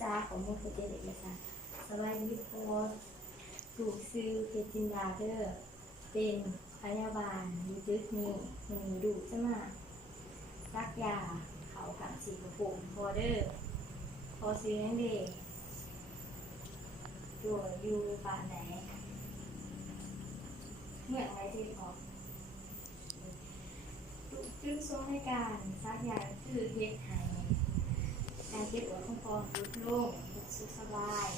ษาของมูลนิธิเด็กและสารสวัสดีโพสถูกซื้อเพชรจินดาเดอร์เป็นพยาบาลอยู่ตึกนี้มีดูจะมาซักยาเขากับสีกระปุกพอเดอร์พอซื้อนั่นเองตัวอยู่ป่านไหนเมื่อไรที่พอจึงทรงในการซักยาคือเฮ็ดให้การเก็บอวดของพอลดลงสุขสบาย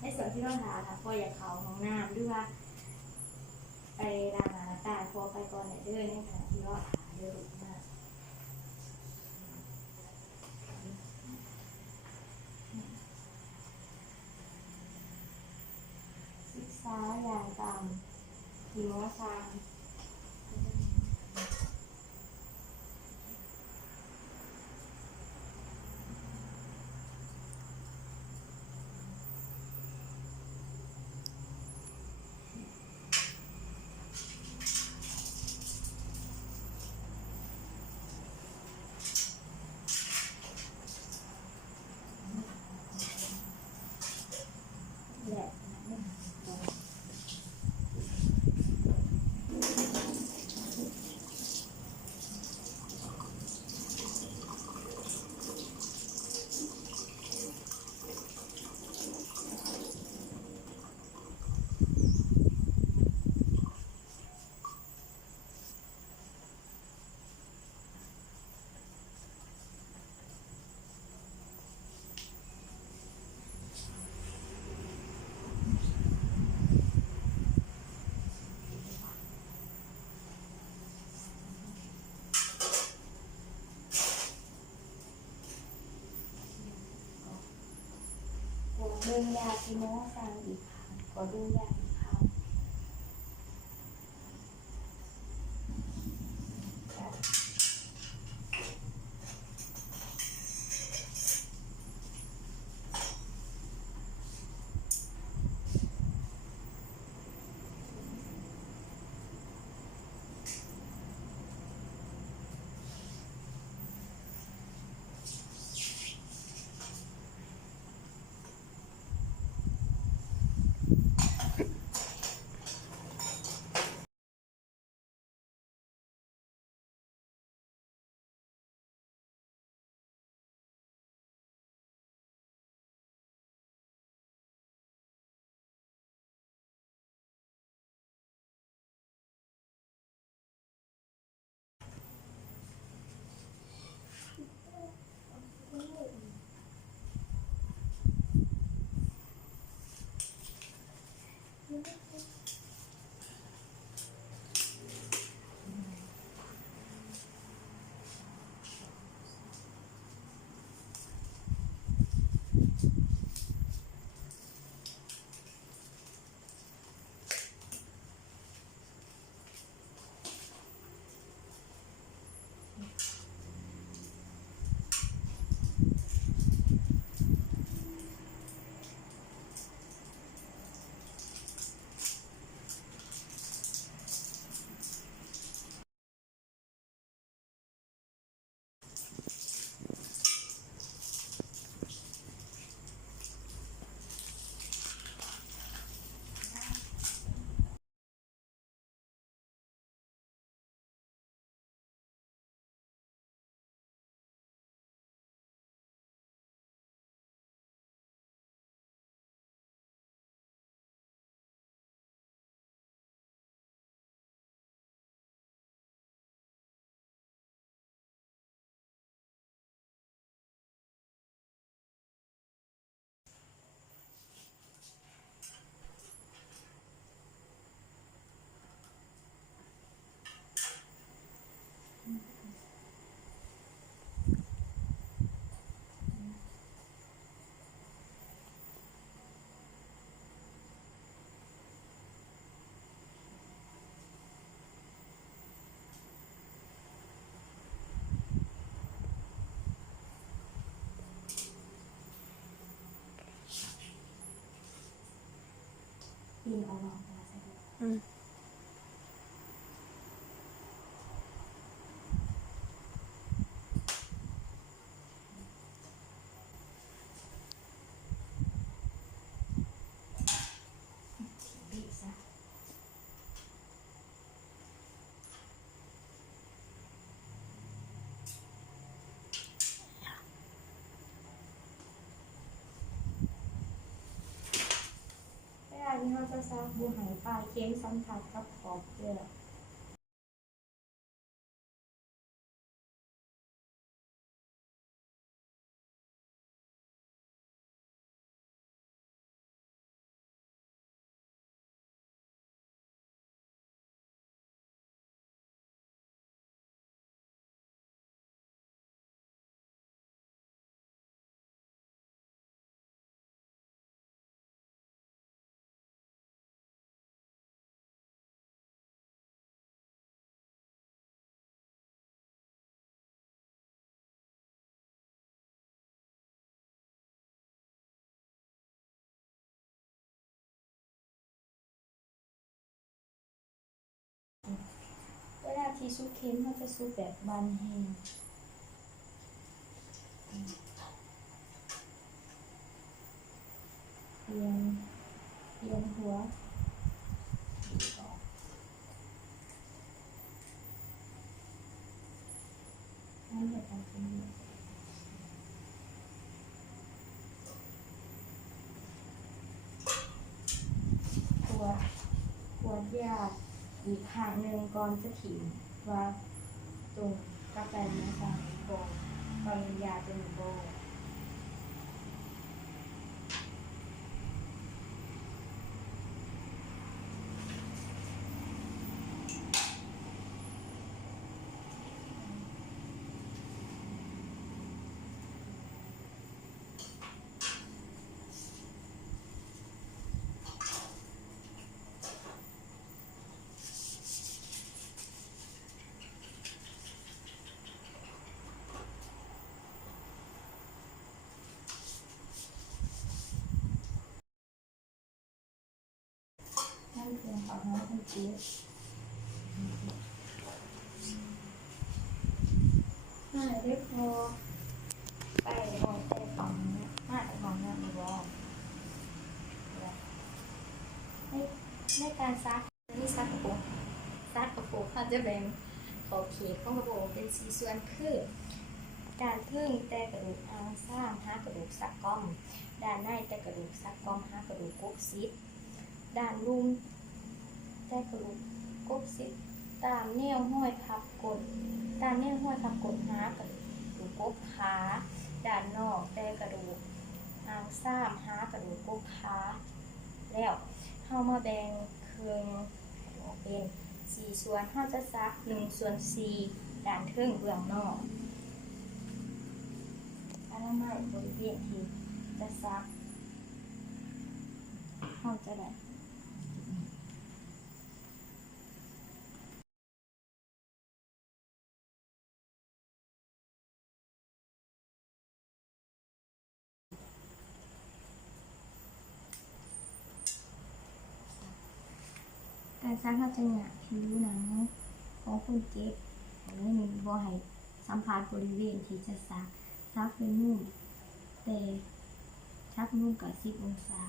ในส่วนที่เราหาค่ะพออยากเขาห้องน้ำด้วยว่าไปล้างหน้าตาพอไปก่อนเนี่ยเดินในขณะที่เราหาเดินมาศึกษาอย่างตามที่หมอสั่งและเดินยาที่หมอสั่งอีกครั้งขอดูยาอีกครั้งปีนออกมาใส่ด้วย จะซักบูหายปลายเค็มสัมผัสกับขอบเกลือเวลาที่ซุปเค็มเขาจะซุปแบบบานแห้งเอียงหัวนั่นจะทำเป็นขวดยาอีกข้างหนึ่งก่อนจะถิ่มว่าตรงกาแฟนะคะโบตอนยาเป็นโบนั่นคือของน้องคุณจิ๊บมาได้พอไปออกไปของมาของงานอีวอในการซักนี่ซักกระโปรงเขาจะแบ่งขอบเขตของกระโปรงเป็น4ส่วนคือด้านทึ่งแต่กระดูกอ่างซ่ามหากระดูกสักก้อมด้านในแต่กระดูกสักก้อมหากระดูกกกซิดด้านลุ่มแต่กระดูกกกซิดตามแนวห้อยพับกดหากระดูกกกขาด้านนอกแต่กระดูกอ่างซ่ามหากระดูกกกขาแล้วเข้ามาแบ่งเครื่องออกเป็น4ส่วนเขาจะซัก1/4ด้านทึ่งเบื้องนอกอนามัยบริเวณที่จะซักเขาจะได้การซักเขาจะหยาบผิวหนังของคนเจ็บไม่มีบ่ให้สัมผัสบริเวณที่จะซักเป็นนุ่มแต่ชักนุ่มกับ10 องศา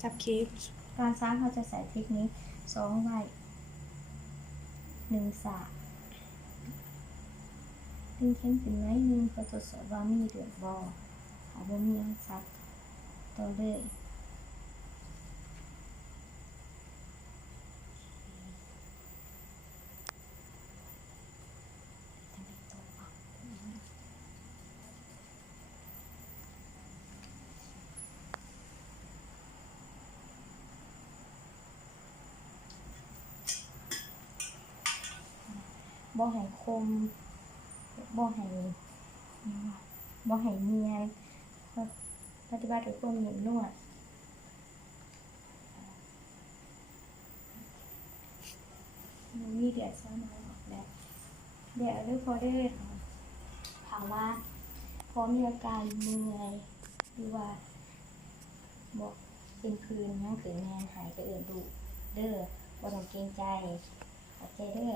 จับคลิปการซักเขาจะใส่เทคนิค2 ไว้1 สระดึงเข็มขึ้นไว้1เพื่อตรวจสอบว่ามีเดือดบ่ถ้าบ่มีซักต่อเลยบ่ให้คมบ่ให้เนียนปฏิบัติด้วยความนิ่มนวลมีเดือดซ้อนน้อยออกแล้วเดี๋ยวด้วยพอได้ภาวะพร้อมมีอาการเมื่อยหรือว่าบอกเป็นคืนนั่งเกิดงานหายก็ดูเด้อบ่ต้องเกรงใจขอบใจเด้อ